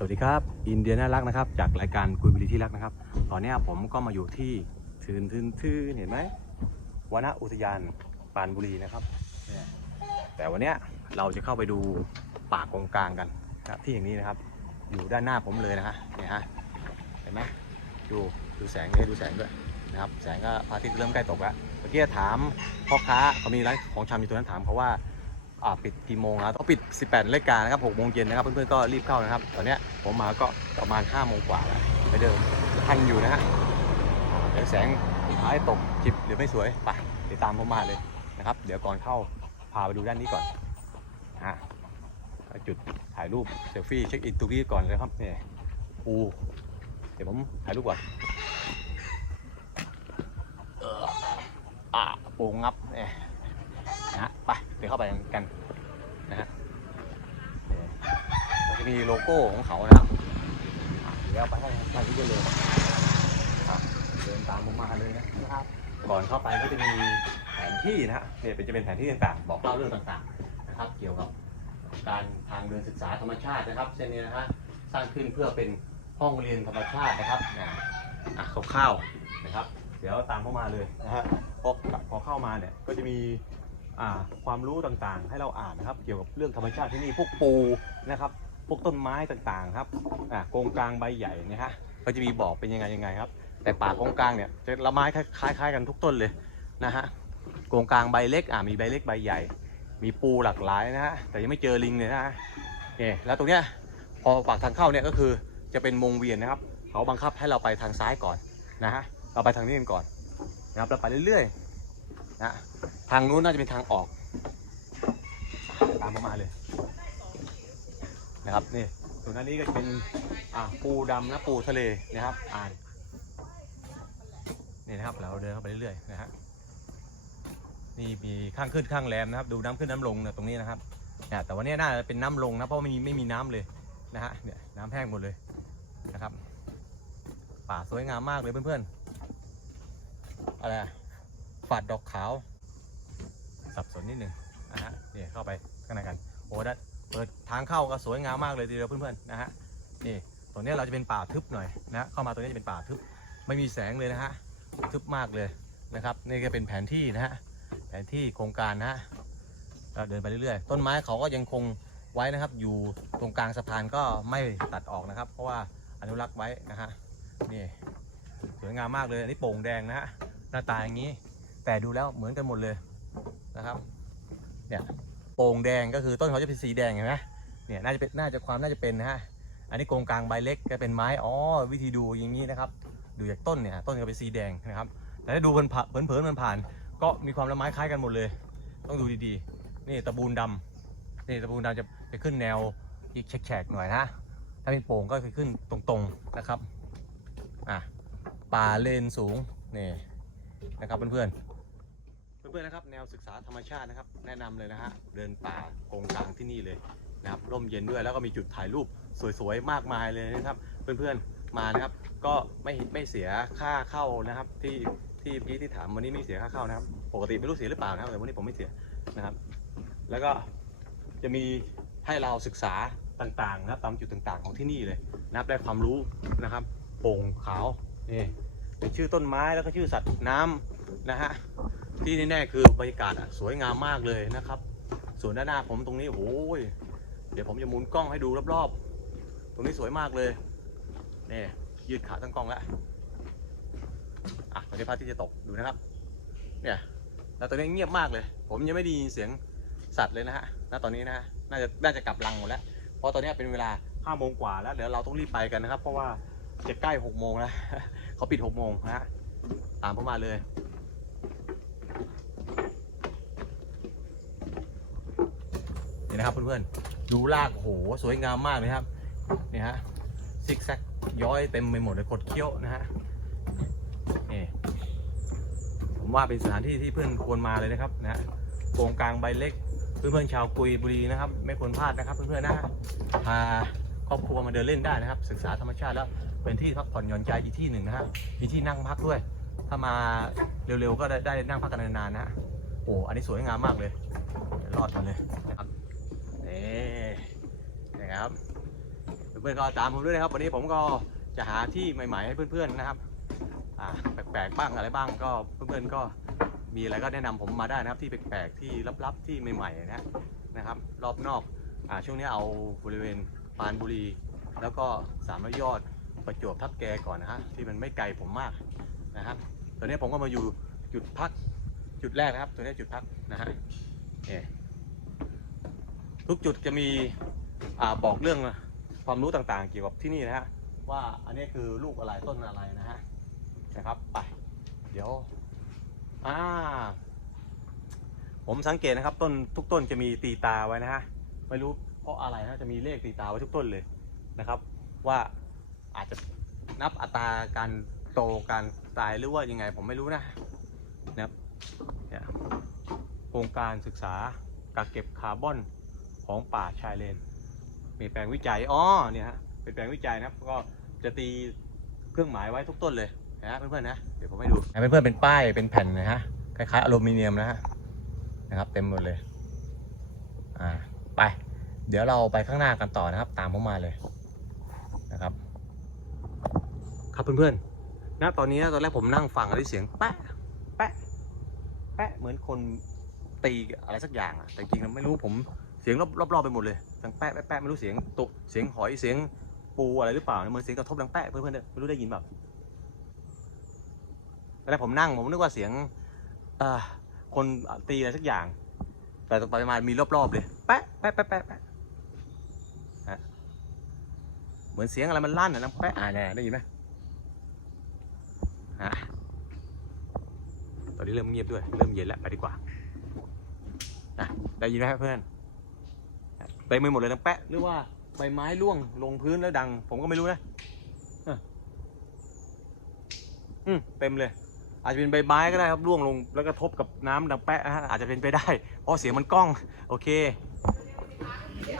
สวัสดีครับ อินเดียน่ารักนะครับ จากรายการคุยบุรีที่รักนะครับ ตอนนี้ผมก็มาอยู่ที่ทืนทืนทืนเห็นไหมวนอุทยานปานบุรีนะครับ แต่วันนี้เราจะเข้าไปดูป่ากงกลางกันนะครับที่อย่างนี้นะครับ อยู่ด้านหน้าผมเลยนะฮะเนี่ยฮะเห็นไหมดูดูแสงเลยดูแสงด้วยนะครับ แสงก็พระอาทิตย์เริ่มใกล้ตกแล้วเมื่อกี้ถามพ่อค้าเขามีร้านของชำอยู่ตรงนั้นถามเขาว่า อ่าปิดกี่โมงนะต้องปิด 18นาฬิกานะครับ6โมงเย็นนะครับ เพื่อนๆก็รีบเข้านะครับ ตอนนี้ผมมาก็ประมาณ5โมงกว่าแล้วไปเดินทันอยู่นะฮะเดี๋ยวแสงท้ายตกจิบหรือไม่สวยไปติดตามผมมาเลยนะครับ เดี๋ยวก่อนเข้าพาไปดูด้านนี้ก่อนอะจุดถ่ายรูปเซลฟี่เช็คอินตรงนี้ก่อนเลยครับเนี่ยปูเดี๋ยวผมถ่ายรูปก่อนอะปูงับเนี่ยนะไป เดี๋ยวเข้าไปกันนะฮะเนี่ยมันจะมีโลโก้ของเขานะครับอะเดี๋ยวเอาไปให้ทางนี้กันเลยอะเดินตามผมมาเลยนะครับ ก่อนเข้าไปก็จะมีแผนที่นะฮะเนี่ยเป็นจะเป็นแผนที่ต่างๆ บอกเล่าเรื่องต่างๆนะครับ เกี่ยวกับการทางเดินศึกษาธรรมชาตินะครับเส้นนี้นะฮะสร้างขึ้นเพื่อเป็นห้องเรียนธรรมชาตินะครับนะอะคร่าวๆนะครับ เดี๋ยวตามเข้ามาเลยนะฮะพอพอเข้ามาเนี่ยก็จะมีอ่า ความรู้ต่างๆ ให้เราอ่านนะครับ เกี่ยวกับเรื่องธรรมชาติที่นี่พวกปูนะครับ พวกต้นไม้ต่างๆครับอ่าโกงกลางใบใหญ่นะฮะก็จะมีบอกเป็นยังไงยังไงครับ แต่ป่าโกงกลางเนี่ยจะละไม้คล้ายๆ กันทุกต้นเลยนะฮะโกงกลางใบเล็กอ่ามีใบเล็กใบใหญ่ มีปูหลากหลายนะฮะแต่ยังไม่เจอลิงเลยนะฮะเนี่ยแล้วตรงเนี้ยพอปากทางเข้าเนี่ยก็คือจะเป็นวงเวียนนะครับเขาบังคับให้เราไปทางซ้ายก่อนนะฮะเราไปทางนี้กันก่อนนะครับแล้วไปเรื่อยๆนะ ทางนู้นน่าจะเป็นทางออก ตามมมาเลยนะครับนี่ส่วนด้นนี้ก็จะเป็นปูดำนะปูทะเลนะครับอ่านนี่นะครับเราเดินเข้าไปเรื่อยๆนะฮะนี่มีข้างขึ้นข้างแรมนะครับ ดูน้ำขึ้นน้ำลงนะตรงนี้นะครับเนี่ยแต่วันนี้น่าจะเป็นน้ำลงนะเพราะไม่มีไม่มีน้ำเลยนะฮะเนี่ยน้ำแห้งหมดเลยนะครับ ป่าสวยงามมากเลยเพื่อนๆอะไรฝาดดอกขาว นนิดหนึ่งนะฮะนี่เข้าไปข้างในกันโอ้ด้านเปิดทางเข้าก็สวยงามมากเลยทีเดียวเพื่อนๆนะฮะนี่ตรงนี้เราจะเป็นป่าทึบหน่อยนะเข้ามาตรงนี้จะเป็นป่าทึบไม่มีแสงเลยนะฮะทึบมากเลยนะครับนี่ก็เป็นแผนที่นะฮะแผนที่โครงการนะฮะเราเดินไปเรื่อยๆ ต้นไม้เขาก็ยังคงไว้นะครับ อยู่ตรงกลางสะพานก็ไม่ตัดออกนะครับ เพราะว่าอนุรักษ์ไว้นะฮะนี่สวยงามมากเลยอันนี้โป่งแดงนะฮะหน้าตาอย่างนี้ แต่ดูแล้วเหมือนกันหมดเลย นะครับ เนี่ยโป่งแดงก็คือต้นเขาจะเป็นสีแดงเห็นไหมเนี่ยน่าจะเป็นน่าจะความน่าจะเป็นนะฮะอันนี้โครงกลางใบเล็กก็เป็นไม้อ๋อวิธีดูอย่างนี้นะครับ ดูจากต้นเนี่ยต้นก็เป็นสีแดงนะครับ แต่ถ้าดูเผินผ่านเผินๆมันผ่าน ก็มีความละไม้คล้ายกันหมดเลย ต้องดูดีๆ นี่ตะบูนดำนี่ตะบูนดำจะจะขึ้นแนวอีกแฉกๆหน่อยนะถ้าเป็นโป่งก็คือขึ้นตรงๆนะครับอะป่าเลนสูงนี่นะครับเพื่อนๆ เพื่อนๆนะครับ แนวศึกษาธรรมชาตินะครับ แนะนำเลยนะฮะเดินป่าโกงกลางที่นี่เลยนะครับร่มเย็นด้วยแล้วก็มีจุดถ่ายรูปสวยๆมากมายเลยนะครับ เพื่อนๆมานะครับ ก็ไม่ไม่เสียค่าเข้านะครับ ที่ที่เมื่ที่ถามวันนี้ไม่เสียค่าเข้านะครับ ปกติไม่รู้เสียหรือเปล่านะครับแต่วันนี้ผมไม่เสียนะครับ แล้วก็จะมีให้เราศึกษาต่างๆนะครับตามจุดต่างๆของที่นี่เลยนะครับได้ความรู้นะครับโป่งขาวนี่ เป็นชื่อต้นไม้แล้วก็ชื่อสัตว์น้ำนะฮะที่แน่ๆคือบรรยากาศอะสวยงามมากเลยนะครับส่วนด้านหน้าผมตรงนี้โอ้ยเดี๋ยวผมจะหมุนกล้องให้ดูรอบๆ ตรงนี้สวยมากเลยนี่ยืดขาตั้งกล้องแล้วอะตอนนี้พระอาทิตย์จะตกดูนะครับเนี่ยแล้วตอนนี้เงียบมากเลย ผมยังไม่ได้ยินเสียงสัตว์เลยนะฮะณตอนนี้นะฮะน่าจะน่าจะกลับรังหมดแล้ว เพราะตอนนี้เป็นเวลาห้าโมงกว่าแล้วเดี๋ยวเราต้องรีบไปกันนะครับ เพราะว่าจะใกล้หกโมงแล้ว เขาปิดหกโมงนะฮะตามเข้ามาเลย นี่นะครับเพื่อนๆดูรากโหสวยงามมากเลยครับนี่ฮะซิกแซกย้อยเต็มไปหมดเลยกดเคี้ยวนะฮะนี่ผมว่าเป็นสถานที่ที่เพื่อนควรมาเลยนะครับนะฮะโกงกลางใบเล็กเพื่อนๆชาวกุยบุรีนะครับ ไม่ควรพลาดนะครับเพื่อนๆนะฮะพา ครอบครัวมาเดินเล่นได้นะครับ ศึกษาธรรมชาติแล้วเป็นที่พักผ่อนหย่อนใจอีกที่หนึ่งนะฮะมีที่นั่งพักด้วย ถ้ามาเร็วๆก็ได้ได้นั่งพักกันนานๆนะฮะโอ้อันนี้สวยงามมากเลยรอดมาเลยนะครับนี่นะครับเพื่อนๆก็ตามผมด้วยนะครับ วันนี้ผมก็จะหาที่ใหม่ ๆ ให้เพื่อนๆนะครับอ่าแปลกๆบ้างอะไรบ้างก็เพื่อนๆก็มีอะไรก็แนะนำผมมาได้นะครับ ที่แปลกๆที่ลับๆที่ใหม่ๆนะนะครับ รอบนอกอ่าช่วงนี้เอาบริเวณ ปานบุรี แล้วก็สามร้อยยอดประจวบทับแกก่อนนะฮะที่มันไม่ไกลผมมากนะครับตอนนี้ผมก็มาอยู่จุดพักจุดแรกนะครับตัวนี้จุดพักนะฮะเนี่ยทุกจุดจะมีอ่าบอกเรื่องความรู้ต่างๆ เกี่ยวกับที่นี่นะฮะว่าอันนี้คือลูกอะไรต้นอะไรนะฮะนะครับไปเดี๋ยวอ่าผมสังเกตนะครับต้นทุกต้นจะมีตีตาไว้นะฮะไม่รู้ ราะอะไรนะจะมีเลขตีตาไว้ทุกต้นเลยนะครับ ว่าอาจจะนับอัตราการโตการตายหรือว่ายังไงผมไม่รู้นะนะครับโครงการศึกษากักเก็บคาร์บอนของป่าชายเลน มีแปลงวิจัยอ๋อเนี่ยฮะเป็นแปลงวิจัยนะครับก็จะตีเครื่องหมายไว้ทุกต้นเลยนะเพื่อนๆนะเดี๋ยวผมให้ดูเพื่อนๆเป็นป้ายเป็นแผ่นนะฮะคล้ายๆอลูมิเนียมนะฮะนะครับเต็มหมดเลยอ่าไป เดี๋ยวเราไปข้างหน้ากันต่อนะครับ ตามผมมาเลยนะครับ ครับเพื่อนๆนะตอนนี้ตอนแรกผมนั่งฟังได้เสียงแปะแปะแปะเหมือนคนตีอะไรสักอย่างอะแต่จริงๆไม่รู้ผมเสียงรอบๆไปหมดเลยดังแปะแปะแปะไม่รู้เสียงตุเสียงหอยเสียงปูอะไรหรือเปล่าเหมือนเสียงกระทบดังแปะเพื่อนๆไม่รู้ได้ยินแบบตอนแรกผมนั่งผมนึกว่าเสียงคนตีอะไรสักอย่าง แต่ไปมามีรอบๆเลยแปะแปะแปะแปะแปะ เห มือนเสียงอะไรมันลั่นอะน้ำแปะอ่าเนี่ยได้ยินไหมฮะตอนนี้เริ่มเงียบด้วย เริ่มเย็นแล้วไปดีกว่านะได้ยินไหมครับเพื่อนเต็มไปหมดเลยน้ำแปะหรือว่าใบไม้ร่วงลงพื้นแล้วดัง ผมก็ไม่รู้นะอะอืมเต็มเลย อาจจะเป็นใบไม้ก็ได้ครับร่วงลงแล้วก็ทบกับน้ำดังแปะนะฮะอาจจะเป็นไปได้เพราะเสียงมันก้อง โอเค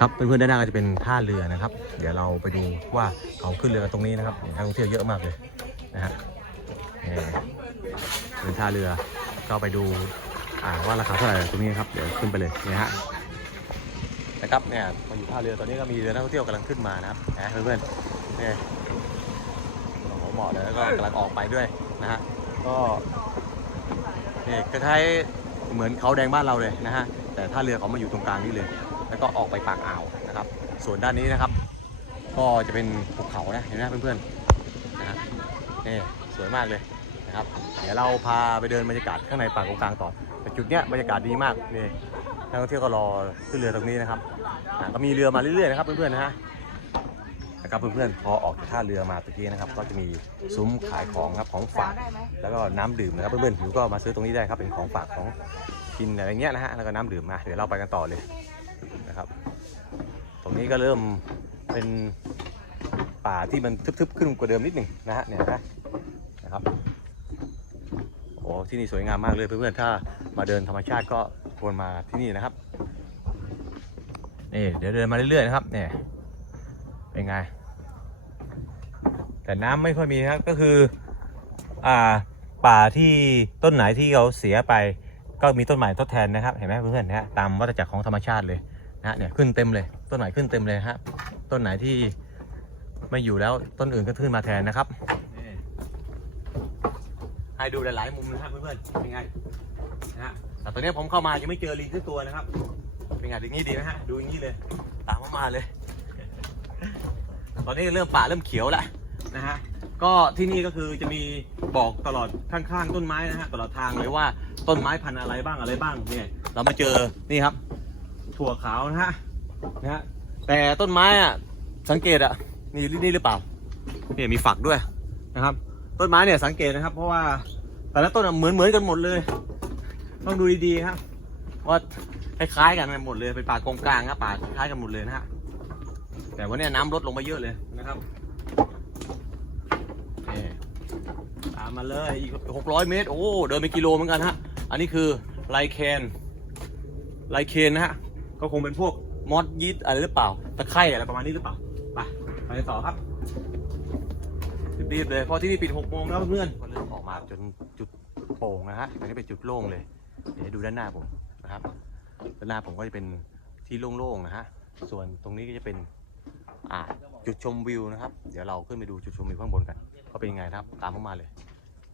ครับเพื่อนๆด้านหน้าก็จะเป็นท่าเรือนะครับ เดี๋ยวเราไปดูว่าเขาขึ้นเรือตรงนี้นะครับนักท่องเที่ยวเยอะมากเลยนะฮะนี่เป็นท่าเรือก็ไปดูว่าราคาเท่าไหร่ตรงนี้ครับเดี๋ยวขึ้นไปเลยนี่ฮะนะครับเนี่ยมาอยู่ท่าเรือตอนนี้ก็มีเรือนักท่องเที่ยวกำลังขึ้นมานะครับนะเพื่อนๆนี่โอ้โหเหมาะเลยแล้วก็กำลังออกไปด้วยนะฮะก็เนี่ยคล้ายๆเหมือนเขาแดงบ้านเราเลยนะฮะแต่ท่าเรือเขามาอยู่ตรงกลางนี่เลย แล้วก็ออกไปปากอ่าวนะครับ ส่วนด้านนี้นะครับ ก็จะเป็นภูเขานะเห็นไหมเพื่อนๆนะฮะนี่สวยมากเลยนะครับ เดี๋ยวเราพาไปเดินบรรยากาศข้างในป่ากกลางต่อแต่จุดเนี้ยบรรยากาศดีมากนี่นักท่องเที่ยวก็รอขึ้นเรือตรงนี้นะครับอ่าก็มีเรือมาเรื่อยๆนะครับเพื่อนๆนะฮะนะครับเพื่อนๆพอออกจากท่าเรือมาตะกี้นะครับ ก็จะมีซุ้มขายของครับของฝากแล้วก็น้ำดื่มนะครับเพื่อนๆหิวก็มาซื้อตรงนี้ได้ครับเป็นของฝากของกินอะไรเงี้ยนะฮะแล้วก็น้ำดื่มมาเดี๋ยวเราไปกันต่อเลย รงนี้ก็เริ่มเป็นป่าที่มันทึบๆขึ้นกว่าเดิมนิดหนึ่งนะฮะเนี่ยนะนะครับโอ้ที่นี่สวยงามมากเลยเพื่อนๆถ้ามาเดินธรรมชาติก็ควรมาที่นี่นะครับนี่เดี๋ยวเดินมาเรื่อยๆนะครับเนี่ยเป็นไง แต่น้ำไม่ค่อยมีครับก็คืออ่าป่าที่ต้นไหนที่เขาเสียไป ก็มีต้นใหม่ทดแทนนะครับเห็นไหมเพื่อนๆนะฮะตามวัฏจักรของธรรมชาติเลยนะฮะเนี่ยขึ้นเต็มเลย ต้นไหนขึ้นเต็มเลยฮะต้นไหนที่ไม่อยู่แล้วต้นอื่นก็ขึ้นมาแทนนะครับให้ดูหลายๆมุมนะครับเพื่อนๆเป็นไงนะฮะแต่ตอนนี้ผมเข้ามายังไม่เจอลิงทุกตัวนะครับเป็นไงอย่างนี้ดีนะฮะดูอย่างนี้เลย ตามมาเลย ตอนนี้เริ่มป่าเริ่มเขียวแล้วนะฮะก็ที่นี่ก็คือจะมีบอกตลอดข้างๆต้นไม้นะฮะตลอดทางเลยว่าต้นไม้พันธุ์อะไรบ้างอะไรบ้างเนี่ยเรามาเจอนี่ครับ ถั่วขาวนะฮะ นะฮะแต่ต้นไม้อะสังเกตอะนี่นี่หรือเปล่าเนี่ยมีฝักด้วยนะครับ ต้นไม้เนี่ยสังเกตนะครับ เพราะว่าแต่ละต้นเหมือนเหมือนกันหมดเลย ต้องดูดีๆครับว่าคล้ายๆกันหมดเลยเป็นป่ากงกลางครับป่าคล้ายกันหมดเลยนะฮะแต่วันนี้น้ำลดลงไปเยอะเลยนะครับนี่ตามมาเลยอีก600เมตร โอ้เดินไปกิโลเหมือนกันฮะอันนี้คือไลเคนไลเคนนะฮะก็คงเป็นพวก มอสยีสต์อะไรหรือเปล่า ตะไคร่อะไรประมาณนี้หรือเปล่า ไปไปต่อครับ รีบๆเลยเพราะที่นี่ปิด6โมงแล้วเพื่อนก็เริ่มออกมาจนจุดโป่งนะฮะอันนี้เป็นจุดโล่งเลย เดี๋ยวให้ดูด้านหน้าผมนะครับ ด้านหน้าผมก็จะเป็นที่โล่งๆนะฮะ ส่วนตรงนี้ก็จะเป็นอ่าจุดชมวิวนะครับ เดี๋ยวเราขึ้นไปดูจุดชมวิวข้างบนกันว่าเป็นยังไงนะครับ ตามผมมาเลย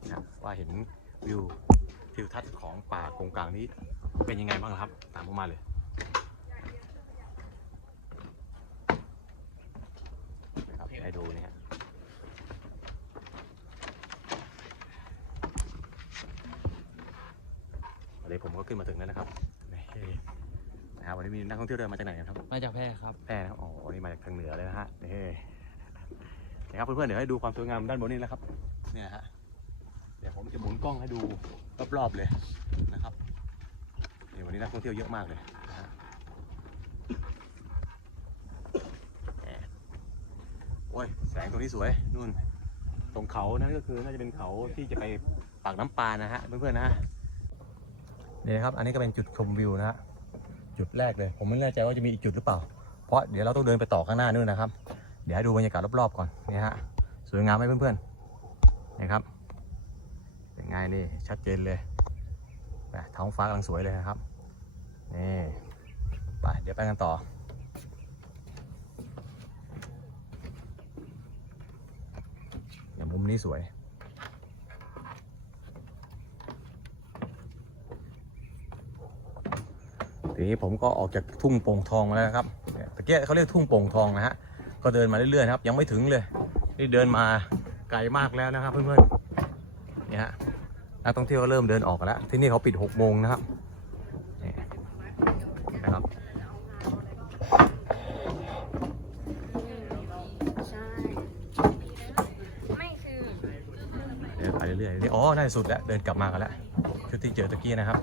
นะว่าเห็นวิวทิวทัศน์ของป่าโกงกลางนี้เป็นยังไงบ้างครับ ตามผมมาเลยนะครับ ให้ดูนะฮะวันนี้ผมก็ขึ้นมาถึงแล้วนะครับนี่นะครับวันนี้มีนักท่องเที่ยวเดินมาจากไหนกันครับ มาจากแพร่ครับ แพร่นะครับอ๋อนี่มาจากทางเหนือเลยนะฮะนี่นะครับเพื่อนๆเดี๋ยวให้ดูความสวยงามด้านบนนี้นะครับ เนี่ยฮะเดี๋ยวผมจะหมุนกล้องให้ดูรอบๆเลยนะครับนี่วันนี้นักท่องเที่ยวเยอะมากเลยนะฮะแหม โอ้ยแสงตรงนี้สวยนู่น ตรงเขานั่นก็คือน่าจะเป็นเขาที่จะไปปากน้ำปานะฮะเพื่อนๆนะนี่ครับ อันนี้ก็เป็นจุดชมวิวนะฮะจุดแรกเลย ผมไม่แน่ใจว่าจะมีอีกจุดหรือเปล่า เพราะเดี๋ยวเราต้องเดินไปต่อข้างหน้านู่นนะครับ เดี๋ยวให้ดูบรรยากาศรอบๆก่อนนี่ฮะสวยงามไหมเพื่อนๆนี่ครับเป็นไงนี่ชัดเจนเลยท้องฟ้ากำลังสวยเลยนะครับนี่ไปเดี๋ยวไปกันต่อ อย่าง มุมนี้สวย ทีนี้ผมก็ออกจากทุ่งโป่งทองมาแล้วครับตะเกียเขาเรียกทุ่งโป่งทองนะฮะ ก็เดินมาเรื่อยๆครับ ยังไม่ถึงเลย นี่เดินมาไกลมากแล้วนะครับเพื่อนๆนี่ฮะ นักท่องเที่ยวก็เริ่มเดินออกกันแล้ว ที่นี่เขาปิด6โมงนะครับนี่นะครับ ใช่ ไม่คือ เดินไปเรื่อยๆนี่อ๋อน่าจะสุดแล้ว เดินกลับมากันแล้วชุดที่เจอตะกี้นะครับ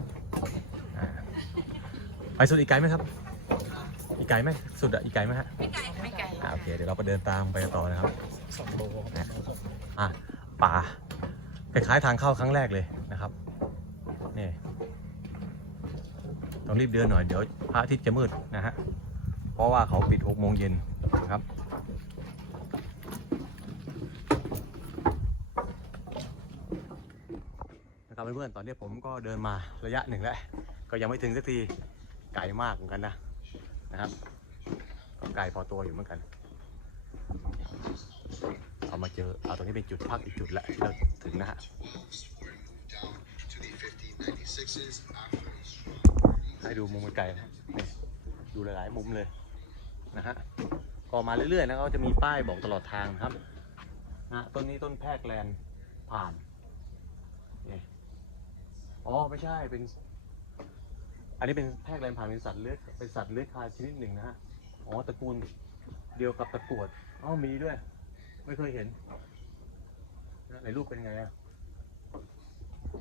อ่าไปสุดอีกไกลไหมครับ อีกไกลไหมสุดอะอีกไกลไหมฮะไม่ไกลไม่ไกลอ่าโอเคเดี๋ยวเราไปเดินตามไปต่อนะครับสองโลอะป่าคล้ายๆทางเข้าครั้งแรกเลยนะครับนี่ต้องรีบเดินหน่อยเดี๋ยวพระอาทิตย์จะมืดนะฮะเพราะว่าเขาปิด6โมงเย็นนะครับ นะครับเพื่อนๆตอนนี้ผมก็เดินมาระยะหนึ่งแล้วก็ยังไม่ถึงสักทีไกลมากเหมือนกันนะนะครับก็ไกลพอตัวอยู่เหมือนกันเอามาเจอเอาตรงนี้เป็นจุดพักอีกจุดละที่เราถึงนะฮะให้ดูมุมไกลนะดูหลายๆมุมเลยนะฮะก็มาเรื่อยๆนะก็จะมีป้ายบอกตลอดทางนะครับนะต้นนี้ต้นแพรกแลนด์ผ่าน อ๋อไม่ใช่เป็น อันนี้เป็นแพรกแลนด์ผ่านเป็นสัตว์เลื้อยเป็นสัตว์เลื้อยคลานชนิดหนึ่งนะฮะอ๋อตระกูลเดียวกับตะกรวดอ๋อมีด้วย ไม่เคยเห็นในรูปเป็นไงอะ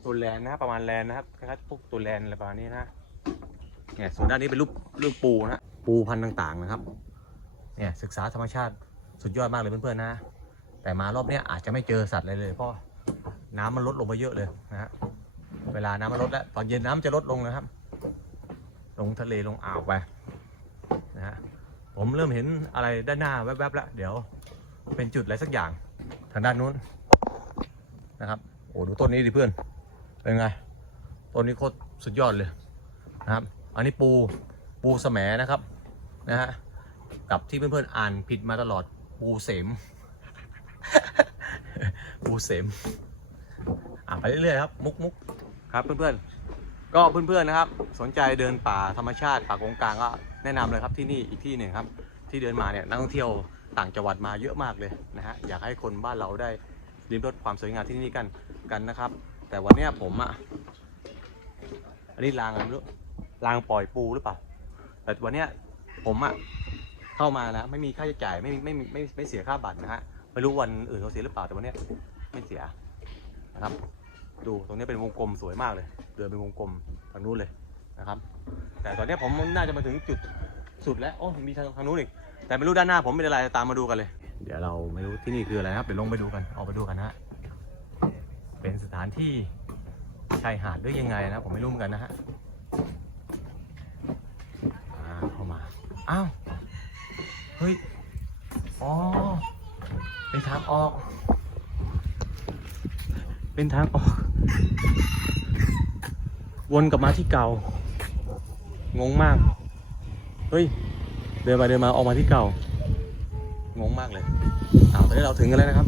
ตัวแลนนะฮะประมาณแลนนะครับคล้ายๆพวกตัวแลนอะไรประมาณนี้นะเนี่ยส่วนด้านนี้เป็นรูปรูปปูนะฮะปูพันธุ์ต่างๆนะครับเนี่ยศึกษาธรรมชาติสุดยอดมากเลยเพื่อนๆนะ แต่มารอบเนี้ยอาจจะไม่เจอสัตว์อะไรเลยเพราะน้ำมันลดลงมาเยอะเลยนะฮะ เวลาน้ำมันลดแล้ว ตอนเย็นน้ำจะลดลงนะครับ ลงทะเลลงอ่าวไปนะฮะผมเริ่มเห็นอะไรด้านหน้าแวบๆแล้ว เดี๋ยวเป็นจุดอะไรสักอย่างทางด้านนู้นนะครับโอ้ดูต้นนี้ดิเพื่อนเป็นไงต้นนี้โคตรสุดยอดเลยนะครับ อันนี้ปูปูแสมนะครับนะฮะกับที่เพื่อนๆอ่านผิดมาตลอดปูเสมปูเสมอ่านไปเรื่อยๆครับ มุกมุก ครับเพื่อนๆ ก็เพื่อนๆนะครับ สนใจเดินป่าธรรมชาติป่ากงกลางก็แนะนำเลยครับที่นี่อีกที่หนึ่งครับ ที่เดินมาเนี่ยนักท่องเที่ยวต่างจังหวัดมาเยอะมากเลยนะฮะอยากให้คนบ้านเราได้ริมรสความสวยงามที่นี่กันกันนะครับ แต่วันนี้ผมอะอันนี้รางอะไรไม่รู้รางปล่อยปูหรือเปล่า แต่วันนี้ผมอะเข้ามานะไม่มีค่าใช้จ่ายไม่ไม่มีไม่ไม่เสียค่าบัตรนะฮะไม่รู้วันอื่นเขาเสียหรือเปล่าแต่วันนี้ไม่เสียนะครับ ดูตรงนี้เป็นวงกลมสวยมากเลย เดินเป็นวงกลมทางนู้นเลยนะครับ แต่ตอนนี้ผมน่าจะมาถึงจุดสุดแล้วโอ้มีทางทางนู้นอีกแต่ไม่รู้ด้านหน้าผมเป็นอะไรตามมาดูกันเลย เดี๋ยวเราไม่รู้ที่นี่คืออะไรนะครับเดี๋ยวลงไปดูกันออกไปดูกันนะเป็นสถานที่ชายหาดหรือยังไงนะผมไม่รู้เหมือนกันนะฮะเข้ามาอ้าวเฮ้ยอ๋อเป็นทางออก เป็นทางออก วนกลับมาที่เก่า งงมาก เฮ้ย เดินไปเดินมาออกมาที่เก่า งงมากเลยอ้าตอนนี้เราถึงกันแล้วนะครับ